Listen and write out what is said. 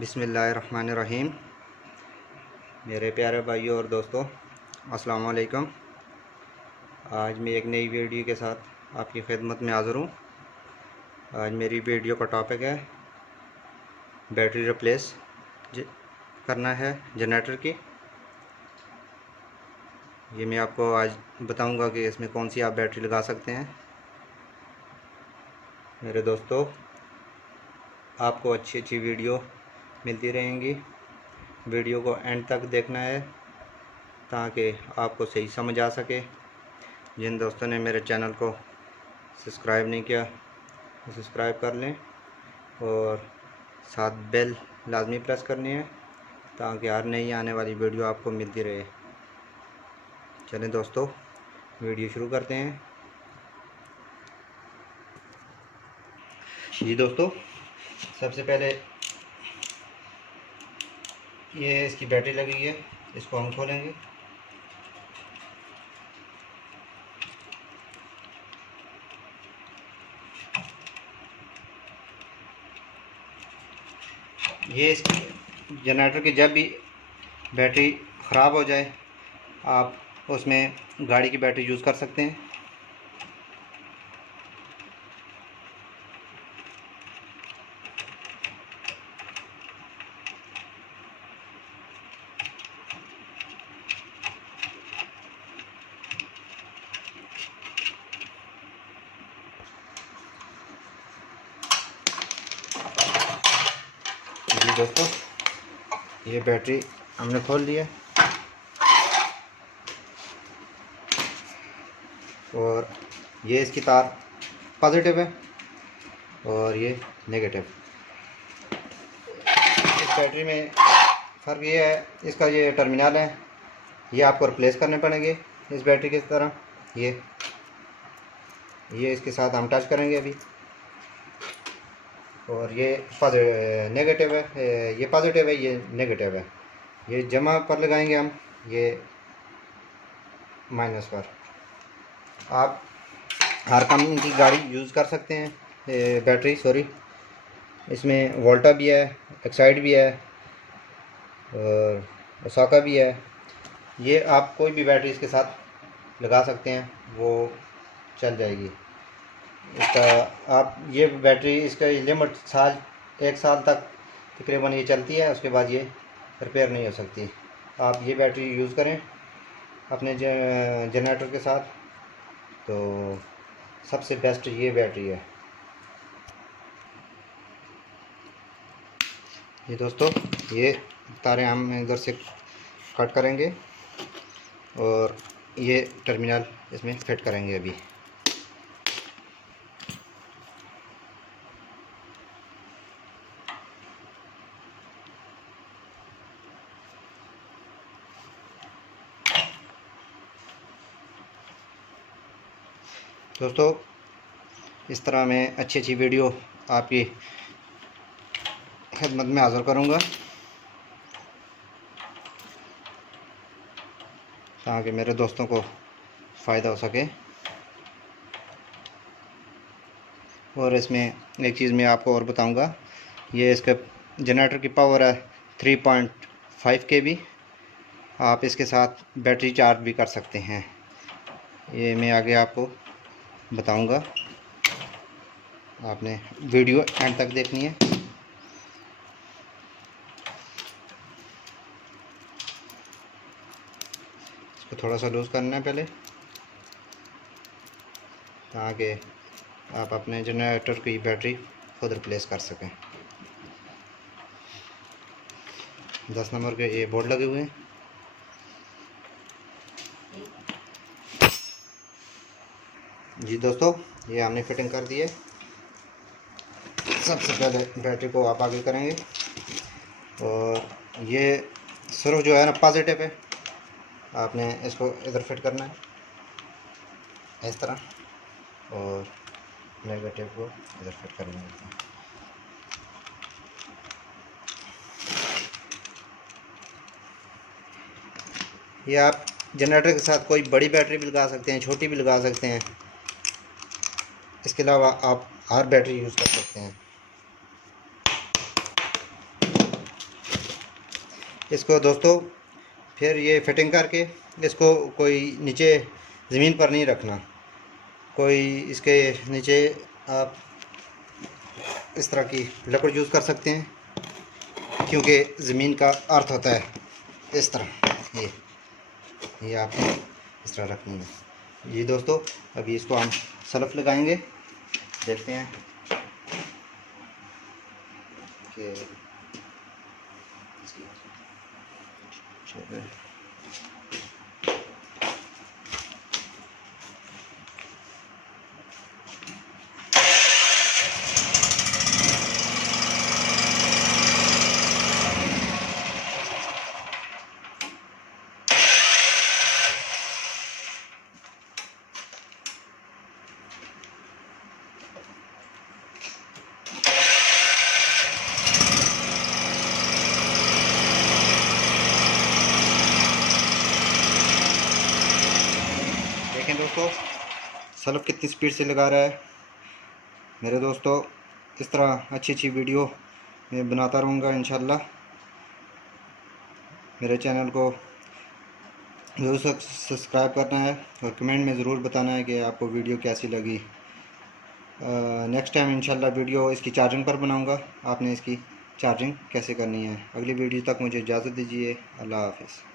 बिस्मिल्लाहिर्रहमानिर्रहीम। मेरे प्यारे भाइयों और दोस्तों, अस्सलाम वालेकुम। आज मैं एक नई वीडियो के साथ आपकी खिदमत में हाज़िर हूँ। आज मेरी वीडियो का टॉपिक है बैटरी रिप्लेस करना है जनरेटर की। ये मैं आपको आज बताऊंगा कि इसमें कौन सी आप बैटरी लगा सकते हैं। मेरे दोस्तों, आपको अच्छी वीडियो मिलती रहेंगी। वीडियो को एंड तक देखना है ताकि आपको सही समझ आ सके। जिन दोस्तों ने मेरे चैनल को सब्सक्राइब नहीं किया वो सब्सक्राइब कर लें और साथ बेल लाजमी प्रेस करनी है ताकि हर नई आने वाली वीडियो आपको मिलती रहे। चलें दोस्तों, वीडियो शुरू करते हैं। जी दोस्तों, सबसे पहले ये इसकी बैटरी लगी है, इसको हम खोलेंगे। ये इसकी जनरेटर की जब भी बैटरी ख़राब हो जाए आप उसमें गाड़ी की बैटरी यूज़ कर सकते हैं। जी दोस्तों, ये बैटरी हमने खोल ली है और ये इसकी तार पॉजिटिव है और ये नेगेटिव। इस बैटरी में फ़र्क ये है, इसका ये टर्मिनल है, ये आपको रिप्लेस करने पड़ेंगे इस बैटरी की तरह। ये इसके साथ हम टच करेंगे अभी। और ये नेगेटिव है, ये पॉजिटिव है, ये नेगेटिव है। ये जमा पर लगाएंगे हम, ये माइनस पर। आप हर कंपनी की गाड़ी यूज़ कर सकते हैं, बैटरी सॉरी। इसमें वोल्टा भी है, एक्साइड भी है और ओसाका भी है। ये आप कोई भी बैटरी इसके साथ लगा सकते हैं, वो चल जाएगी। इसका आप ये बैटरी इसका लिमिट एक साल तक तकरीबन ये चलती है, उसके बाद ये रिपेयर नहीं हो सकती। आप ये बैटरी यूज़ करें अपने जनरेटर के साथ, तो सबसे बेस्ट ये बैटरी है। ये दोस्तों, ये तारें हम इधर से कट करेंगे और ये टर्मिनल इसमें फिट करेंगे अभी। दोस्तों, इस तरह मैं अच्छी वीडियो आपकी खिदमत में हाज़िर करूँगा ताकि मेरे दोस्तों को फ़ायदा हो सके। और इसमें एक चीज़ मैं आपको और बताऊँगा, ये इसका जनरेटर की पावर है 3.5 kV। आप इसके साथ बैटरी चार्ज भी कर सकते हैं, ये मैं आगे आपको बताऊँगा। आपने वीडियो एंड तक देखनी है। इसको थोड़ा सा लूज़ करना है पहले ताकि आप अपने जनरेटर की बैटरी खुद रिप्लेस कर सकें। 10 नंबर के ये बोर्ड लगे हुए हैं। जी दोस्तों, ये हमने फिटिंग कर दी है। सबसे पहले बैटरी को आप आगे करेंगे और ये सिर्फ जो है ना पॉजिटिव है, आपने इसको इधर फिट करना है इस तरह, और नेगेटिव को इधर फिट करना है। ये आप जनरेटर के साथ कोई बड़ी बैटरी भी लगा सकते हैं, छोटी भी लगा सकते हैं। इसके अलावा आप हर बैटरी यूज़ कर सकते हैं। इसको दोस्तों फिर ये फिटिंग करके इसको कोई नीचे ज़मीन पर नहीं रखना, कोई इसके नीचे आप इस तरह की लकड़ यूज़ कर सकते हैं, क्योंकि ज़मीन का अर्थ होता है इस तरह। ये आपको इस तरह रखनी है। ये दोस्तों अभी इसको हम सल्फ लगाएंगे, देखते हैं कि देखें दोस्तों सल्फ कितनी स्पीड से लगा रहा है। मेरे दोस्तों इस तरह अच्छी वीडियो मैं बनाता रहूँगा इंशाल्लाह। मेरे चैनल को ज़रूर सब्सक्राइब करना है और कमेंट में ज़रूर बताना है कि आपको वीडियो कैसी लगी। नेक्स्ट टाइम इंशाल्लाह वीडियो इसकी चार्जिंग पर बनाऊँगा, आपने इसकी चार्जिंग कैसे करनी है। अगली वीडियो तक मुझे इजाज़त दीजिए। अल्लाह हाफ़िज़।